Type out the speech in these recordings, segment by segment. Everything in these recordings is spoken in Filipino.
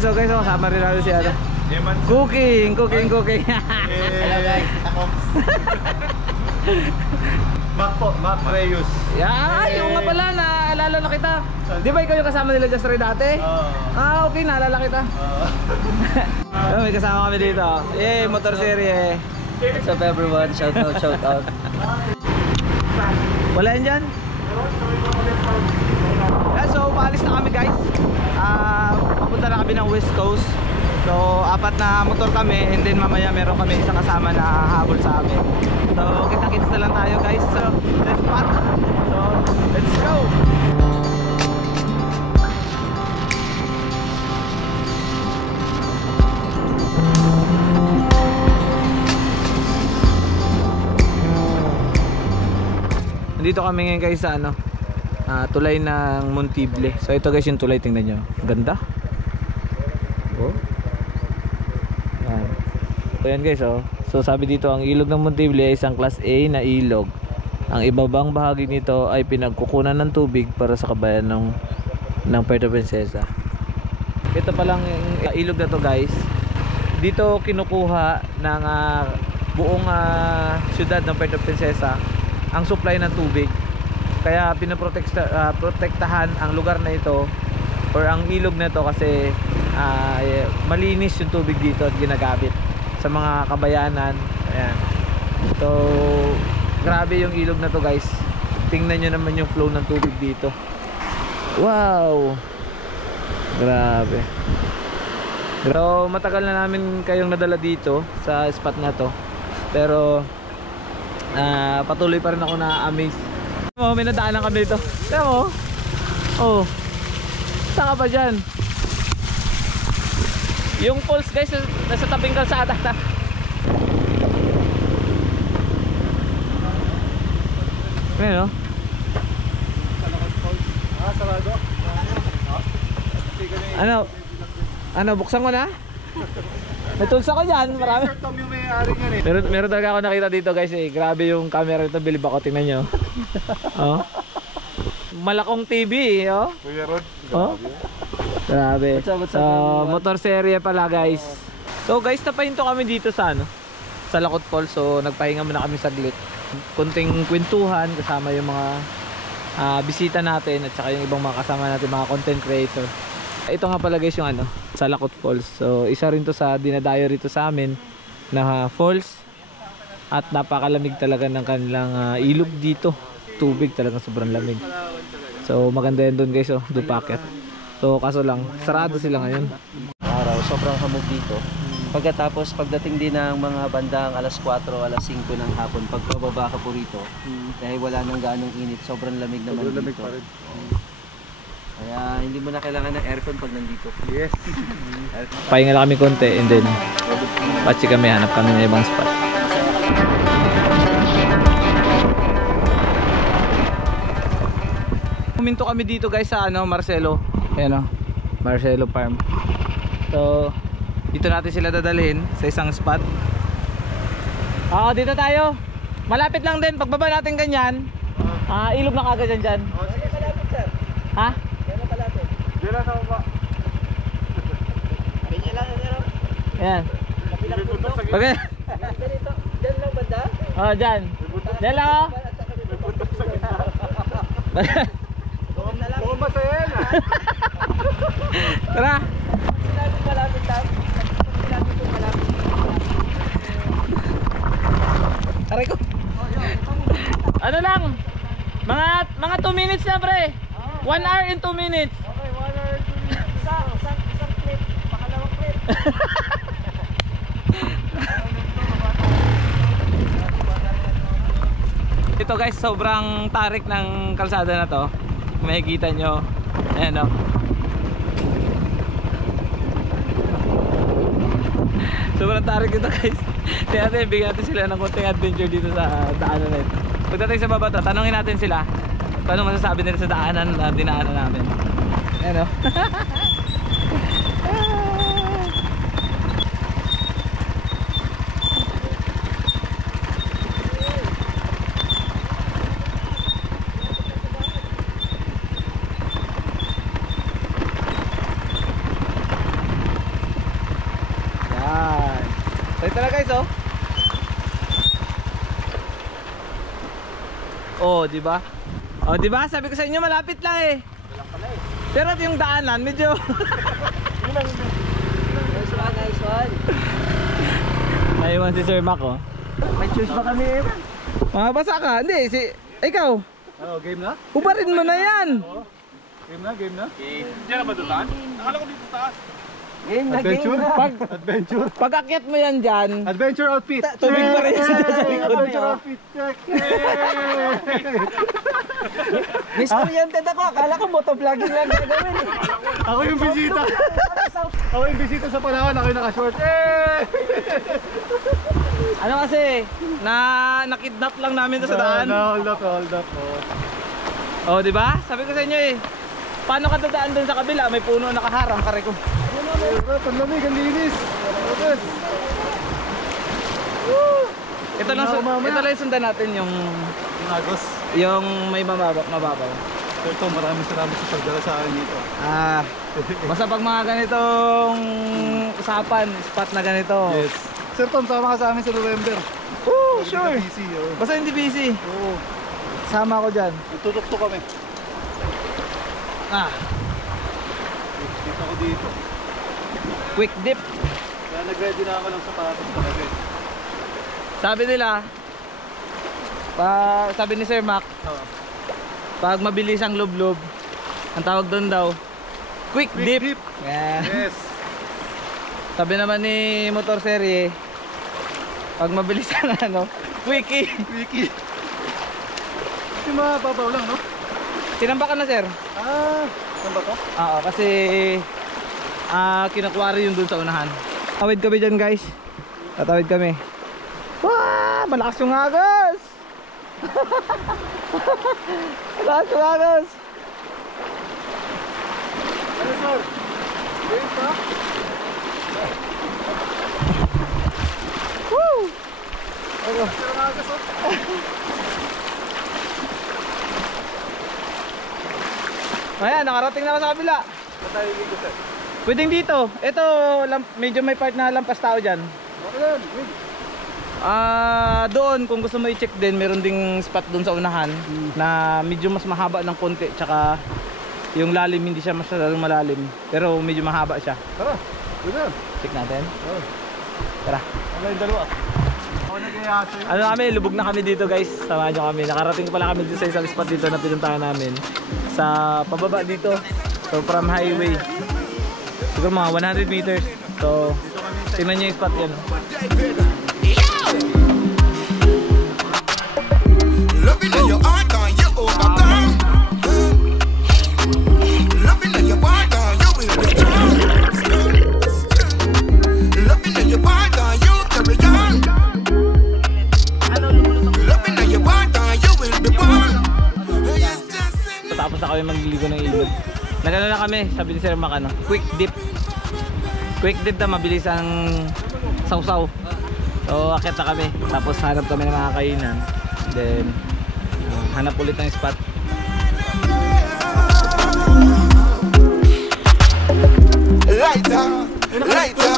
So guys, kasama rin natin si ano. Cooking. Hello guys, ako. Mac Reyes. Yung nga pala, naalala na kita. Di ba ikaw yung kasama nila just rin dati? Okay, naalala kita. May kasama kami dito. Yay, motor serie. What's up everyone? Shout out. Wala yan dyan? So, paalis na kami guys. Papunta na kami ng West Coast. So, 4 na motor kami. And then mamaya meron kami isang kasama na habol sa amin. So, kita-kits na lang tayo guys. So, let's pack. So, let's go! Nandito kami ngayon guys sa ano, tulay ng Montible. So ito guys yung tulay, tingnan nyo. Ganda. Oh. Yan. So yan guys oh. So sabi dito ang ilog ng Montible ay isang class A na ilog. Ang ibabang bahagi nito ay pinagkukunan ng tubig para sa kabayan ng Puerto Princesa. Ito palang ilog na to guys. Dito kinukuha ng buong syudad ng Puerto Princesa ang supply ng tubig. Kaya pinoprotektahan ang lugar na ito or ang ilog na ito kasi malinis yung tubig dito at ginagamit sa mga kabayanan. Ayan. So grabe yung ilog na to guys. Tingnan nyo naman yung flow ng tubig dito. Wow, grabe. So matagal na namin kayong nadala dito sa spot na to, pero patuloy pa rin ako na-amaze. May nadaanan kami dito. Tignan mo. Oh. Saan ka pa dyan? Yung falls guys, nasa tabing kalsada. Ayan o. Sarado. Ano, buksan ko na? May tools ako dyan, marami. Meron talaga ako nakita dito guys eh. Grabe yung camera nito, bilib ako, tingnan nyo. Oh. Malakong TV eh, oh. Oh. Grabe. What's up, motor serie pala guys. So guys, napahinto kami dito sa ano, sa Lakot Falls. So nagpahinga muna kami saglit. Kunting kwentuhan kasama yung mga bisita natin at saka yung ibang mga kasama natin, mga content creator. Ito nga pala guys yung ano, sa Lakot Falls. So isa rin to sa dinadayo rito sa amin na falls. At napakalamig talaga ng kanilang ilog dito. Tubig talaga sobrang lamig. So maganda yan doon guys oh, dupaket. So kaso lang, sarado sila ngayon. Araw, sobrang hamog dito. Pagkatapos pagdating din ng mga bandang alas 4, alas 5 ng hapon, pagpababa ka po rito, dahil wala nang gaanong init, sobrang lamig naman dito. Kaya hindi mo na kailangan ng aircon pag nandito. Yes. Pahinga lang kami konti and then patsi kami, hanap kami ng ibang spot. Puminto kami dito guys sa ano, Marcelo. Ayan o, Marcelo Farm. So dito natin sila dadalhin sa isang spot. Oo, dito tayo. Malapit lang din, pagbaba natin ganyan, ilog na kagad dyan. Sige, malapit sir. Ha? Dila sa baba. Pinya lang sir. Ayan. Okay. Diyan lang banda? Oh, dyan. Dyan lang oh. Baka masaya yan ah. Tara. Malapit lang. Aray ko. Ano lang? Mga 2 minutes na pre. 1 hour and 2 minutes. Okay, 1 hour 2 minutes. Isang clip. Pakalawang clip. Ito guys, sobrang tarik ng kalsada na to. Makikita nyo. Ayan o. Sobrang tarik ito guys. Kaya natin, bigyan natin sila ng konting adventure dito sa daanan na ito. Pagdating sa baba to, tanongin natin sila paano masasabi nila sa daanan na dinaanan namin. Ayan o. Ito na guys, oh. Oh, di ba? Oh, di ba? Sabi ko sa inyo malapit lang eh. Pero yung daanan medyo Nice one. naiwan si Sir Mac, oh. May choice ba kami, Evan? Mabasa ka? Hindi, ikaw. Ano, game na? Ubarin mo na yan. Game na, game na? Diyan na ba doon? Akala ko dito taas. Game na, Adventure? game na. Adventure? Pag akyat mo yan dyan, Adventure outfit! tubig pa rin siya sa likod Adventure niya. outfit! Check! Misoriented ako. Akala ko motovlogging lang gagawin. Ako yung bisita! Ako yung bisita sa Palawan, ako yung naka-short. Ano kasi, nakidnap lang namin to sa daan. Hold up, hold up. Oh, di ba? Sabi ko sa inyo eh. Paano ka dadaan doon sa kabila? May puno nakaharang, kare ko. Ang lamig, ang linis! Ito lang yung sundan natin yung Agos. may mababaw. Sir Tom, maraming salamat sa pagdala sa akin dito. Basta pag mga ganitong usapan, spot na ganito. Yes. Sir Tom, sama ka sa amin sa November. Oh, sure. Busy, oh. Basta hindi busy. Oo. Sama ako dyan. Nagtutok-tok kami. Dito ako dito. Quick dip. Kaya nag-ready na ako ng sapatos talaga. Sabi ni Sir Mac, pag mabilis ang lublob, ang tawag doon daw, quick dip. Yeah. Yes. Sabi naman ni Motor Serie, pag mabilis ang quickie. Wiki. Yung mga babaw lang, no? Tinambakan na, sir. Saan ba to? Oo, kasi kinukwari yung dun sa unahan. Tawid kami dyan, guys. Tatawid kami. Wah! Malakas yung agos! Malakas yung agos! Ano, sir? Game pa? Woo! Ako. Sir, nakagas, oh. Ayan, nakarating na ako sa kabila. Saan tayo dito, sir? Pwedeng dito. Ito, medyo may part na lampas tao dyan. Okay lang, wait. Doon kung gusto mo i-check din, meron ding spot doon sa unahan na medyo mas mahaba ng konti, tsaka yung lalim hindi siya masyadong malalim, pero medyo mahaba siya. Tara, good na. Check natin. Oh. Tara. Ano yung dalawa? Ako nag-iasa yun. Ano kami, lubog na kami dito, guys. Samahan nyo kami. Nakarating pala kami dito sa isang spot dito na pinuntahan namin. Sa pababa dito. So from highway. Siguro mga 100 meters. So tingnan nyo yung spot yan. Loving in your heart, and you overcome. Loving in your heart, and you will be strong. Loving in your heart, and you carry on. Loving in your heart, and you will be born. Tapos na kami magliligo ng ilog. Nagano na kami, sabi ni Sir Mac, quick dip. Quick dip na mabilis ang sausaw. So akit na kami. Tapos hanap kami ng mga kainan. Then hanap ulit ng spot. Lighter, lighter.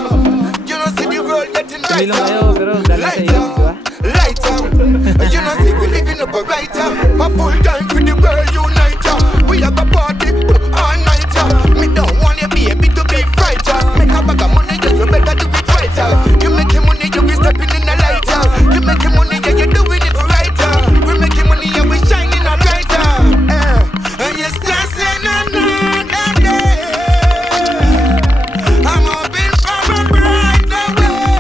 You know see the world getting Tumilong kayo, brighter. pero galing sa ilog, di ba? Lighter, you know see we living up a writer. A full time for the world uniter. We have a party all nighter. Me don't want your baby to be fighter. Make a bag of money, yeah, you better do it righter. You making money, you be stepping in a lighter. You making money, yeah, you doing it righter. We making money, yeah, we shining a brighter. And yes, just another day. I'm hoping for a brighter way.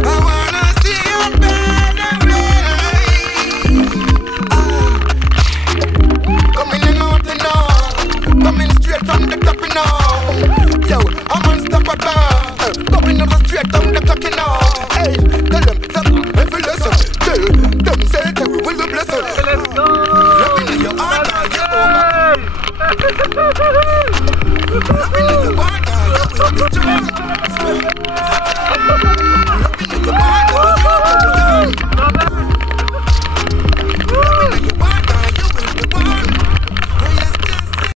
I wanna see a better way. Coming in out and out, coming straight from the top and out. Yo, I'm unstoppable. Coming over straight from the top and out. Hey, tell them some every lesson. Tell them say that we will be blessed. Let's go! Loving in your heart, you over. Loving in your heart, you will be strong.